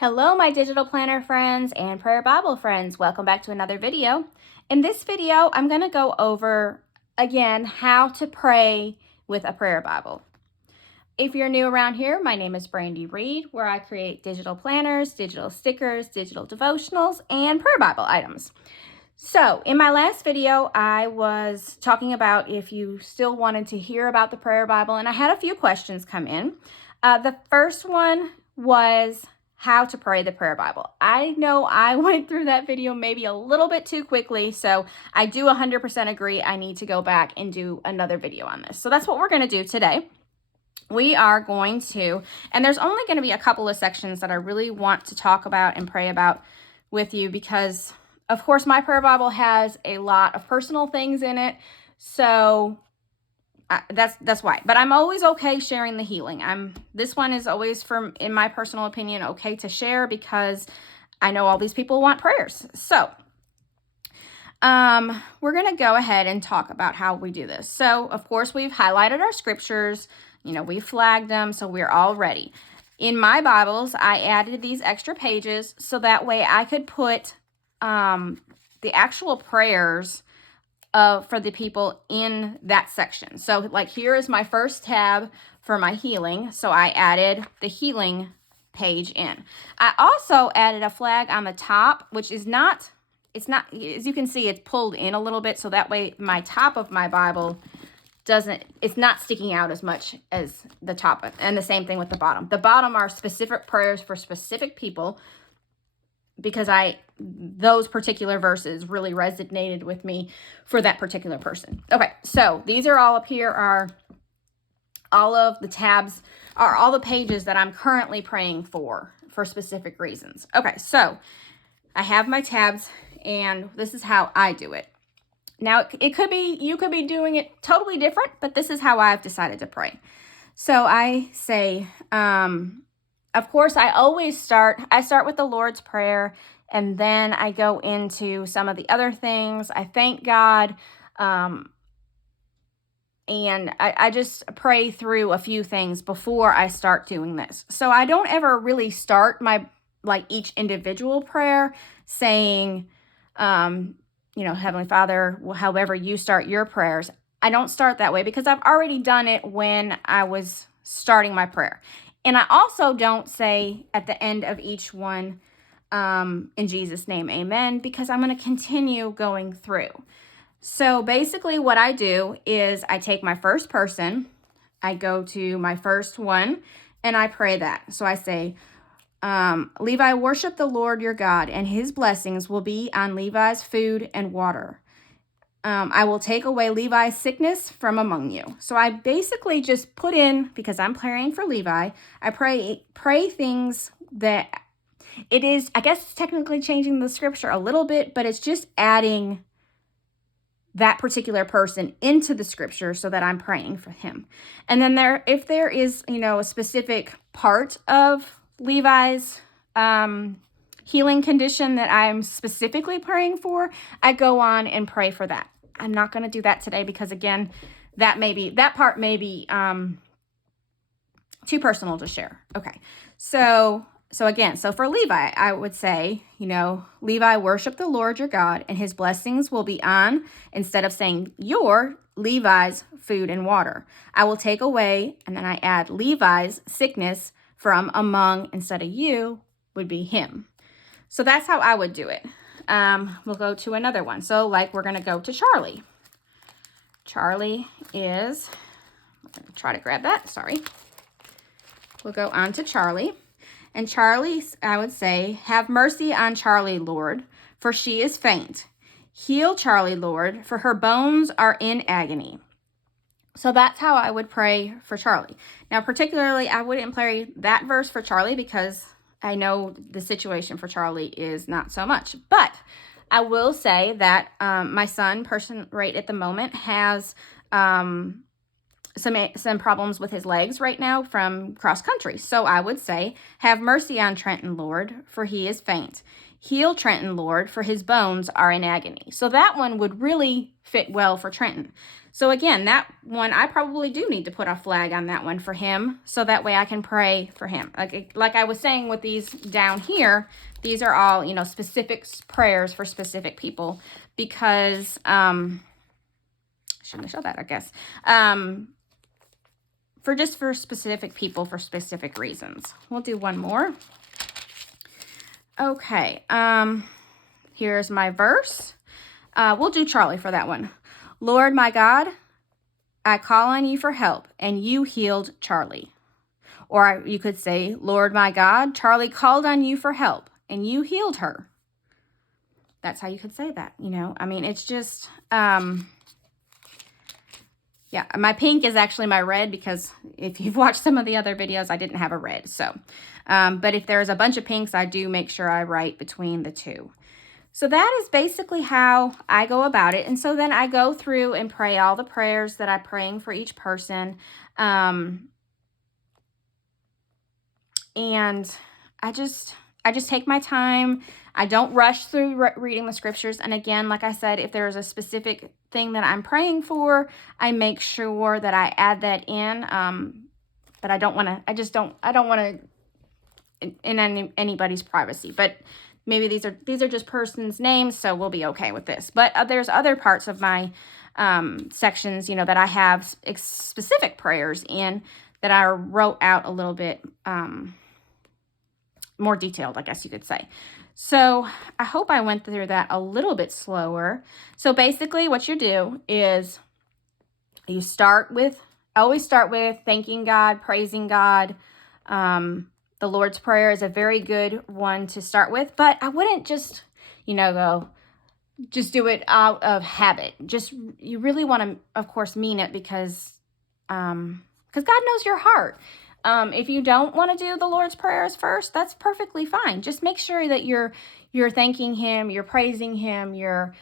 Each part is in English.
Hello, my digital planner friends and prayer Bible friends. Welcome back to another video. In this video, I'm going to go over, again, how to pray with a prayer Bible. If you're new around here, my name is Brandi Reed, where I create digital planners, digital stickers, digital devotionals, and prayer Bible items. So in my last video, I was talking about if you still wanted to hear about the prayer Bible, and I had a few questions come in. The first one was how to pray the prayer Bible. I know I went through that video maybe a little bit too quickly, so I do 100% agree I need to go back and do another video on this. So that's what we're going to do today. We are going to, and there's only going to be a couple of sections that I really want to talk about and pray about with you because, of course, my prayer Bible has a lot of personal things in it, so that's why. But I'm always okay sharing the healing. This one is always, in my personal opinion, okay to share because I know all these people want prayers. So we're going to go ahead and talk about how we do this. So, of course, we've highlighted our scriptures. We flagged them, so we're all ready. In my Bibles, I added these extra pages so that way I could put the actual prayers for the people in that section. So like here is my first tab for my healing. So I added the healing page in. I also added a flag on the top, which is not, as you can see, it's pulled in a little bit. So that way my top of my Bible it's not sticking out as much as the top. And the same thing with the bottom. The bottom are specific prayers for specific people because those particular verses really resonated with me for that particular person. Okay, so these are all up here are all of the tabs, are all the pages that I'm currently praying for specific reasons. Okay, so I have my tabs and this is how I do it. Now, you could be doing it totally different, but this is how I've decided to pray. So I say, of course, I start with the Lord's Prayer, and then I go into some of the other things. I thank God, and I just pray through a few things before I start doing this. So I don't ever really start each individual prayer saying, Heavenly Father, however you start your prayers. I don't start that way because I've already done it when I was starting my prayer. And I also don't say at the end of each one, in Jesus' name, amen, because I'm going to continue going through. So basically what I do is I take my first person, I go to my first one, and I pray that. So I say, Levi, worship the Lord your God, and his blessings will be on Levi's food and water. I will take away Levi's sickness from among you. So I basically just put in, because I'm praying for Levi, I pray things that it is, I guess, technically changing the scripture a little bit, but it's just adding that particular person into the scripture so that I'm praying for him. And then if there is, a specific part of Levi's healing condition that I'm specifically praying for, I go on and pray for that. I'm not going to do that today because, again, that part may be too personal to share. Okay, so for Levi, I would say, Levi, worship the Lord your God, and his blessings will be on, instead of saying your, Levi's food and water. I will take away, and then I add Levi's sickness from among, instead of you, would be him. So that's how I would do it. We'll go to another one. So we're going to go to Charlie. Charlie is, I'm going to try to grab that, sorry. We'll go on to Charlie. And Charlie, I would say, have mercy on Charlie, Lord, for she is faint. Heal Charlie, Lord, for her bones are in agony. So that's how I would pray for Charlie. Now, particularly, I wouldn't pray that verse for Charlie because I know the situation for Charlie is not so much. But I will say that my son, person right at the moment, has some problems with his legs right now from cross country. So I would say, have mercy on Trenton, Lord, for he is faint. Heal Trenton, Lord, for his bones are in agony. So that one would really fit well for Trenton. So again, that one, I probably do need to put a flag on that one for him, so that way I can pray for him. Like I was saying with these down here, these are all, specific prayers for specific people, because, shouldn't have showed that, I guess. For specific people for specific reasons. We'll do one more. Okay, here's my verse. We'll do Charlie for that one. Lord my God, I call on you for help, and you healed Charlie. Or you could say, Lord my God, Charlie called on you for help, and you healed her. That's how you could say that, it's just, yeah, my pink is actually my red, because if you've watched some of the other videos, I didn't have a red. So, but if there's a bunch of pinks, I do make sure I write between the two. So that is basically how I go about it. And so then I go through and pray all the prayers that I'm praying for each person. And I just take my time. I don't rush through reading the scriptures. And again, like I said, if there's a specific thing that I'm praying for, I make sure that I add that in. But I don't want to in anybody's privacy. But maybe these are just person's names, so we'll be okay with this. But there's other parts of my sections, that I have specific prayers in that I wrote out a little bit more detailed, I guess you could say. So I hope I went through that a little bit slower. So basically what you do is you always start with thanking God, praising God. The Lord's Prayer is a very good one to start with, but I wouldn't just, just do it out of habit. You really want to, of course, mean it, because God knows your heart. If you don't want to do the Lord's Prayers first, that's perfectly fine. Just make sure that you're thanking Him, you're praising Him, you're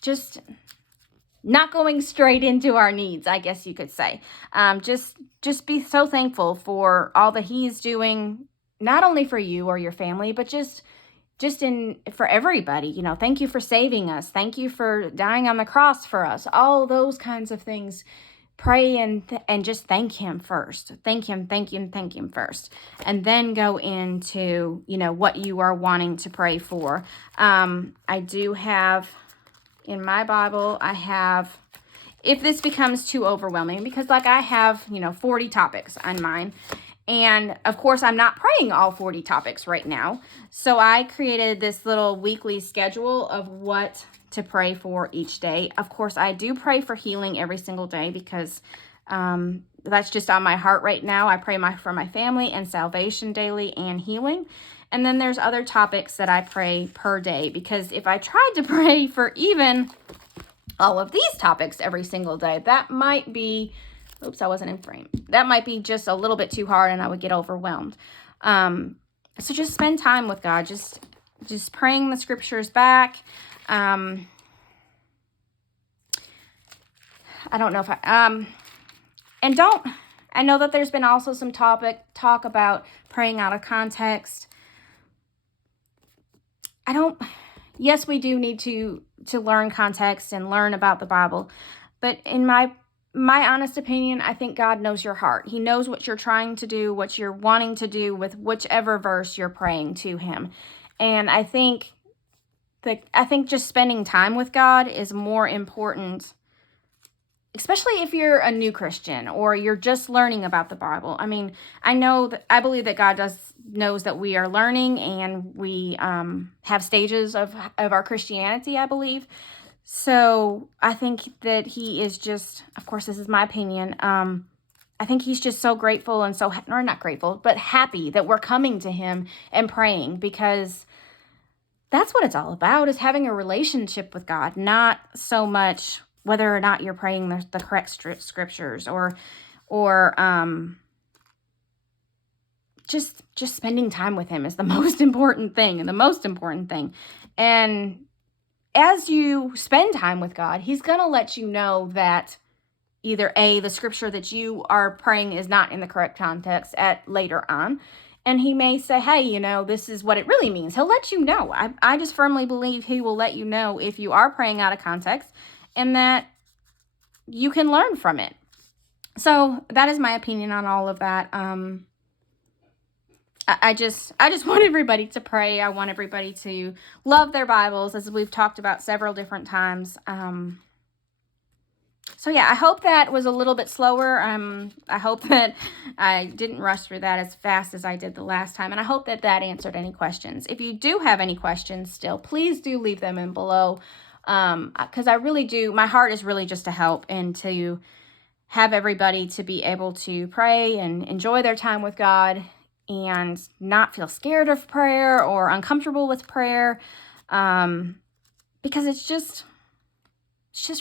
just not going straight into our needs, I guess you could say. Just be so thankful for all that He's doing, not only for you or your family, but just for everybody. Thank you for saving us. Thank you for dying on the cross for us. All those kinds of things. Pray and just thank Him first. Thank Him first. And then go into, what you are wanting to pray for. I do have, in my Bible, if this becomes too overwhelming, because I have, 40 topics on mine. And of course, I'm not praying all 40 topics right now. So I created this little weekly schedule of what to pray for each day. Of course, I do pray for healing every single day, because that's just on my heart right now. I pray for my family and salvation daily and healing. And then there's other topics that I pray per day, because if I tried to pray for even all of these topics every single day, that might be, oops, I wasn't in frame. That might be just a little bit too hard, and I would get overwhelmed. So just spend time with God, just praying the scriptures back. I don't know if I know that there's been also some talk about praying out of context. Yes, we do need to learn context and learn about the Bible, but in my honest opinion, I think God knows your heart. He knows what you're trying to do, what you're wanting to do with whichever verse you're praying to Him. And I think just spending time with God is more important, especially if you're a new Christian or you're just learning about the Bible. I mean, I believe that God knows that we are learning, and we have stages of our Christianity, I believe. So I think that He is just, of course, this is my opinion. I think He's just so grateful and or not grateful, but happy that we're coming to Him and praying, because that's what it's all about, is having a relationship with God, not so much whether or not you're praying the correct scriptures or just spending time with Him is the most important thing. And as you spend time with God, He's going to let you know that either the scripture that you are praying is not in the correct context at later on. And he may say, hey, you know, this is what it really means. He'll let you know. I just firmly believe he will let you know if you are praying out of context, and that you can learn from it. So that is my opinion on all of that. I just want everybody to pray. I want everybody to love their Bibles, as we've talked about several different times. So yeah, I hope that was a little bit slower. I hope that I didn't rush through that as fast as I did the last time. And I hope that that answered any questions. If you do have any questions still, please do leave them in below. Because I really do, my heart is really just to help and to have everybody to be able to pray and enjoy their time with God and not feel scared of prayer or uncomfortable with prayer. Because it's just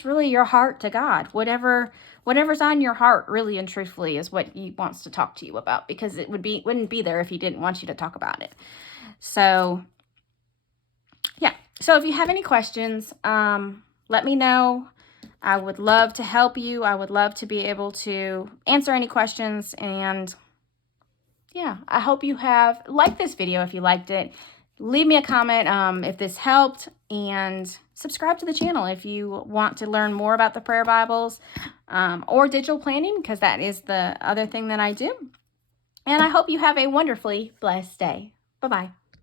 really your heart to God. Whatever's on your heart, really and truthfully, is what he wants to talk to you about, because it wouldn't be there if he didn't want you to talk about it. So yeah. So if you have any questions, let me know. I would love to help you. I would love to be able to answer any questions. And yeah, I hope you have liked this video. If you liked it, leave me a comment if this helped, and subscribe to the channel if you want to learn more about the prayer Bibles or digital planning, because that is the other thing that I do. And I hope you have a wonderfully blessed day. Bye-bye.